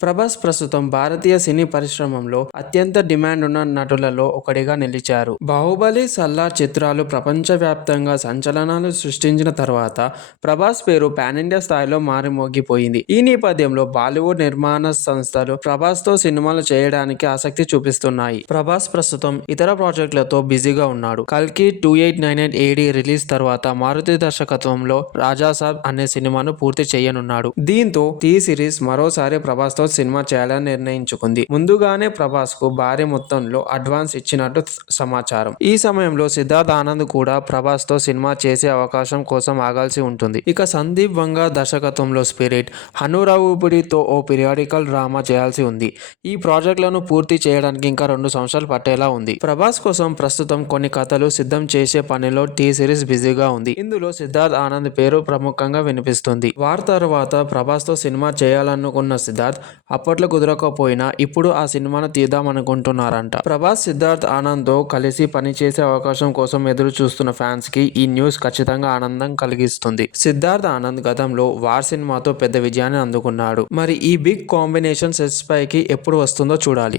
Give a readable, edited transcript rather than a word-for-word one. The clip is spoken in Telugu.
ప్రభాస్ ప్రస్తుతం భారతీయ సినీ పరిశ్రమలో అత్యంత డిమాండ్ ఉన్న నటులలో ఒకడిగా నిలిచారు. బాహుబలి, సల్లార్ చిత్రాలు ప్రపంచవ్యాప్తంగా సంచలనాలు సృష్టించిన తర్వాత ప్రభాస్ పేరు పాన్ ఇండియా స్థాయిలో మారుమోగిపోయింది. ఈ నేపథ్యంలో బాలీవుడ్ నిర్మాణ సంస్థలు ప్రభాస్ తో సినిమాలు చేయడానికి ఆసక్తి చూపిస్తున్నాయి. ప్రభాస్ ప్రస్తుతం ఇతర ప్రాజెక్టులతో బిజీగా ఉన్నాడు. కల్కి 2898 AD రిలీజ్ తర్వాత మారుతి దర్శకత్వంలో రాజాసాబ్ అనే సినిమాను పూర్తి చేయనున్నాడు. దీంతో టీ సిరీస్ మరోసారి ప్రభాస్ తో సినిమా చేయాలని నిర్ణయించుకుంది. ముందుగానే ప్రభాస్ కు భారీ మొత్తంలో అడ్వాన్స్ ఇచ్చినట్టు సమాచారం. ఈ సమయంలో సిద్ధార్థ్ ఆనంద్ కూడా ప్రభాస్ తో సినిమా చేసే అవకాశం కోసం ఆగాల్సి ఉంటుంది. ఇక సందీప్ వంగా దర్శకత్వంలో స్పిరిట్, హనురావుపుడితో ఓ పీరియాడికల్ డ్రామా చేయాల్సి ఉంది. ఈ ప్రాజెక్టులను పూర్తి చేయడానికి ఇంకా 2 సంవత్సరాలు పట్టేలా ఉంది. ప్రభాస్ కోసం ప్రస్తుతం కొన్ని కథలు సిద్ధం చేసే పనిలో టీ సిరీస్ బిజీగా ఉంది. ఇందులో సిద్ధార్థ్ ఆనంద్ పేరు ప్రముఖంగా వినిపిస్తుంది. వార్ తర్వాత ప్రభాస్ తో సినిమా చేయాలనుకున్న సిద్ధార్థ్ అప్పట్లో కుదరకపోయినా ఇప్పుడు ఆ సినిమాను తీద్దామనుకుంటున్నారంట. ప్రభాస్ సిద్ధార్థ్ ఆనంద్ తో కలిసి పనిచేసే అవకాశం కోసం ఎదురు చూస్తున్న ఫ్యాన్స్ కి ఈ న్యూస్ ఖచ్చితంగా ఆనందం కలిగిస్తుంది. సిద్ధార్థ్ ఆనంద్ గతంలో వార్ సినిమాతో పెద్ద విజయాన్ని అందుకున్నాడు. మరి ఈ బిగ్ కాంబినేషన్ సెట్స్ పైకి ఎప్పుడు వస్తుందో చూడాలి.